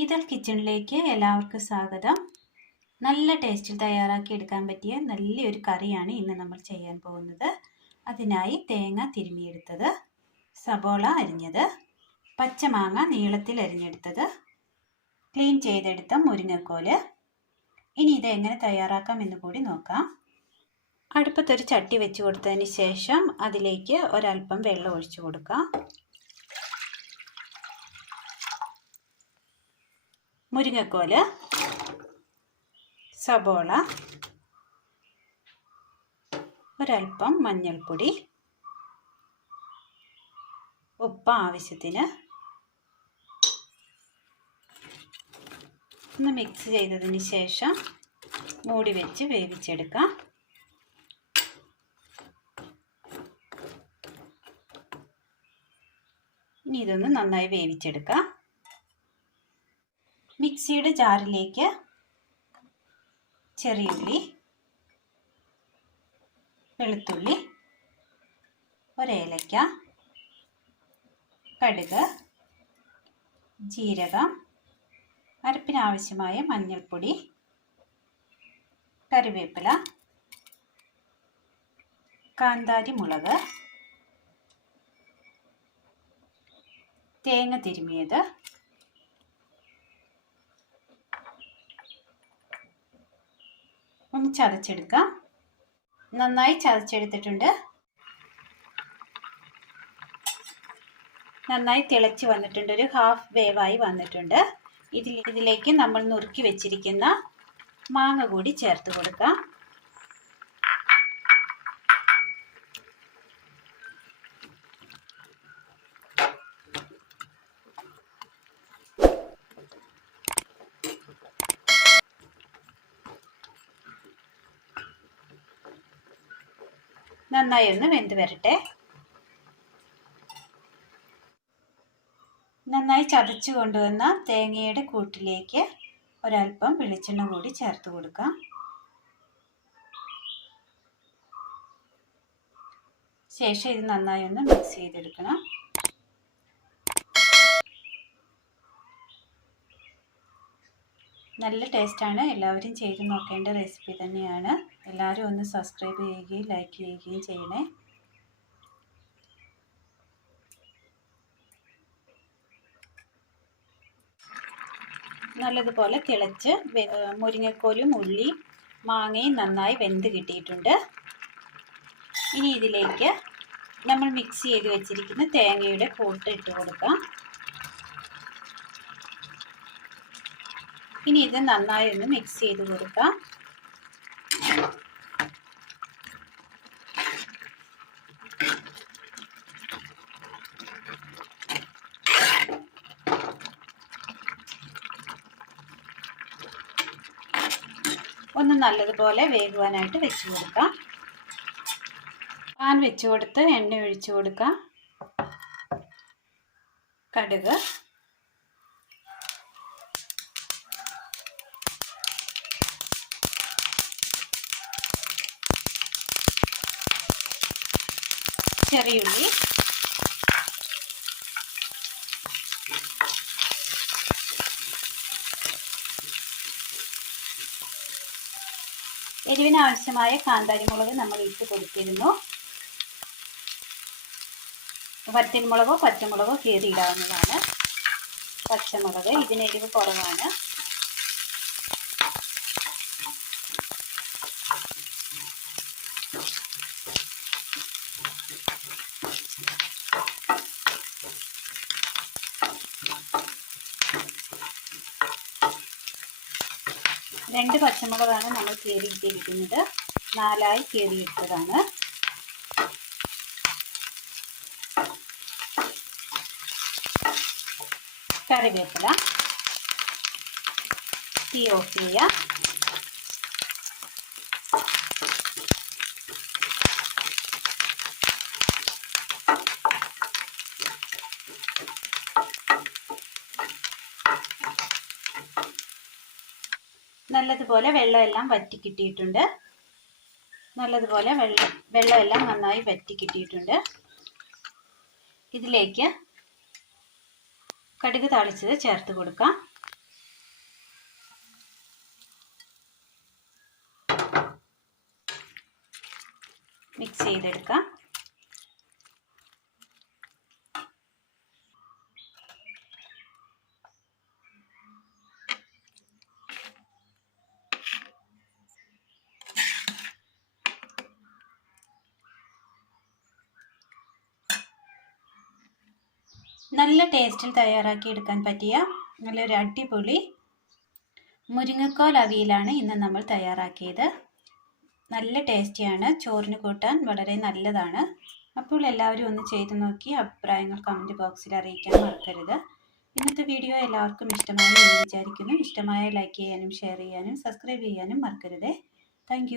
ഇതൾ കിച്ചണിലേക്ക് എല്ലാവർക്കും സ്വാഗതം. നല്ല ടേസ്റ്റിൽ തയ്യാറാക്കി എടുക്കാൻ പറ്റിയ നല്ലൊരു കറിയാണ് ഇന്ന് നമ്മൾ ചെയ്യാൻ പോകുന്നത്. അതിനായി തേങ്ങ തിരുമിയെടുത്തത്, സബോള അരിഞ്ഞത്, പച്ചമാങ്ങ നീളത്തിൽ അരിഞ്ഞെടുത്തത്, ക്ലീൻ ചെയ്തെടുത്ത മുരിങ്ങക്കോല്. ഇനി ഇത് എങ്ങനെ തയ്യാറാക്കാം എന്ന് കൂടി നോക്കാം. അടുപ്പത്തൊരു ചട്ടി വെച്ച് കൊടുത്തതിന് ശേഷം അതിലേക്ക് ഒരൽപ്പം വെള്ളം ഒഴിച്ചു കൊടുക്കാം. മുരിങ്ങക്കോല്, സബോള, ഒരൽപ്പം മഞ്ഞൾപ്പൊടി, ഉപ്പ് ആവശ്യത്തിന്, ഒന്ന് മിക്സ് ചെയ്തതിന് ശേഷം മൂടി വെച്ച് വേവിച്ചെടുക്കാം. ഇനി ഇതൊന്ന് നന്നായി വേവിച്ചെടുക്കാം. മിക്സിയുടെ ജാറിലേക്ക് ചെറിയുള്ളി, വെളുത്തുള്ളി, ഒരേലക്ക, കടുക്, ജീരകം, അരപ്പിനാവശ്യമായ മഞ്ഞൾപ്പൊടി, കറിവേപ്പില, കാന്താരി മുളക്, തേങ്ങ തിരുമിയത്, ഒന്ന് ചതച്ചെടുക്കാം. നന്നായി ചതച്ചെടുത്തിട്ടുണ്ട്. നന്നായി തിളച്ച് വന്നിട്ടുണ്ട്. ഒരു ഹാഫ് വേവായി വന്നിട്ടുണ്ട്. ഇതിലേക്ക് നമ്മൾ നുറുക്കി വെച്ചിരിക്കുന്ന മാങ്ങ കൂടി ചേർത്ത് കൊടുക്കാം. നന്നായി ഒന്ന് വെന്ത് വരട്ടെ. നന്നായി ചതച്ചു കൊണ്ടുവന്ന തേങ്ങയുടെ കൂട്ടിലേക്ക് ഒരൽപ്പം വെളിച്ചെണ്ണ കൂടി ചേർത്ത് കൊടുക്കാം. ശേഷം ഇത് നന്നായി ഒന്ന് മിക്സ് ചെയ്തെടുക്കണം. നല്ല ടേസ്റ്റാണ്. എല്ലാവരും ചെയ്ത് നോക്കേണ്ട റെസിപ്പി തന്നെയാണ്. എല്ലാവരും ഒന്ന് സബ്സ്ക്രൈബ് ചെയ്യുകയും ലൈക്ക് ചെയ്യുകയും ചെയ്യണേ. നല്ലതുപോലെ തിളച്ച് മുരിങ്ങക്കോലും ഉള്ളി മാങ്ങയും നന്നായി വെന്ത് കിട്ടിയിട്ടുണ്ട്. ഇനി ഇതിലേക്ക് നമ്മൾ മിക്സ് ചെയ്ത് വെച്ചിരിക്കുന്ന തേങ്ങയുടെ കൂട്ട് ഇട്ട് കൊടുക്കാം. ഇനി ഇത് നന്നായി ഒന്ന് മിക്സ് ചെയ്ത് കൊടുക്കാം. ഒന്ന് നല്ലതുപോലെ വേകുവാനായിട്ട് വെച്ച് കൊടുക്കാം. പാൻ വെച്ച് കൊടുത്ത് എണ്ണ ഒഴിച്ചു കൊടുക്കാം. കടുക്, ചെറിയുള്ളി, എരിവിന് ആവശ്യമായ കാന്താരി മുളക് നമ്മൾ ഇട്ട് കൊടുത്തിരുന്നു. വറ്റൽമുളകോ പച്ചമുളകോ കീറിയിടാവുന്നതാണ്. പച്ചമുളക്, ഇതിന് എരിവ് കുറവാണ്. രണ്ട് പച്ചമുളകാണ് നമ്മൾ കീറിയിട്ടിരിക്കുന്നത്. 4 കീറിയിട്ടതാണ്. കറിവേപ്പില, തീ ഓഫ് ചെയ്യുക. നല്ലതുപോലെ വെള്ളമെല്ലാം വറ്റി കിട്ടിയിട്ടുണ്ട്. നല്ലതുപോലെ വെള്ളമെല്ലാം നന്നായി വറ്റി കിട്ടിയിട്ടുണ്ട്. ഇതിലേക്ക് കടുക് താളിച്ചത് ചേർത്ത് കൊടുക്കാം. മിക്സ് ചെയ്തെടുക്കാം. നല്ല ടേസ്റ്റിൽ തയ്യാറാക്കി എടുക്കാൻ പറ്റിയ നല്ലൊരു അടിപൊളി മുരിങ്ങക്കോൽ അവിയലാണ് ഇന്ന് നമ്മൾ തയ്യാറാക്കിയത്. നല്ല ടേസ്റ്റിയാണ്, ചോറിന് കൂട്ടാൻ വളരെ നല്ലതാണ്. അപ്പോൾ എല്ലാവരും ഒന്ന് ചെയ്തു നോക്കി അഭിപ്രായങ്ങൾ കമൻറ്റ് ബോക്സിൽ അറിയിക്കാൻ മറക്കരുത്. ഇന്നത്തെ വീഡിയോ എല്ലാവർക്കും ഇഷ്ടമായി എന്ന് വിചാരിക്കുന്നു. ഇഷ്ടമായ ലൈക്ക് ചെയ്യാനും ഷെയർ ചെയ്യാനും സബ്സ്ക്രൈബ് ചെയ്യാനും മറക്കരുത്. താങ്ക്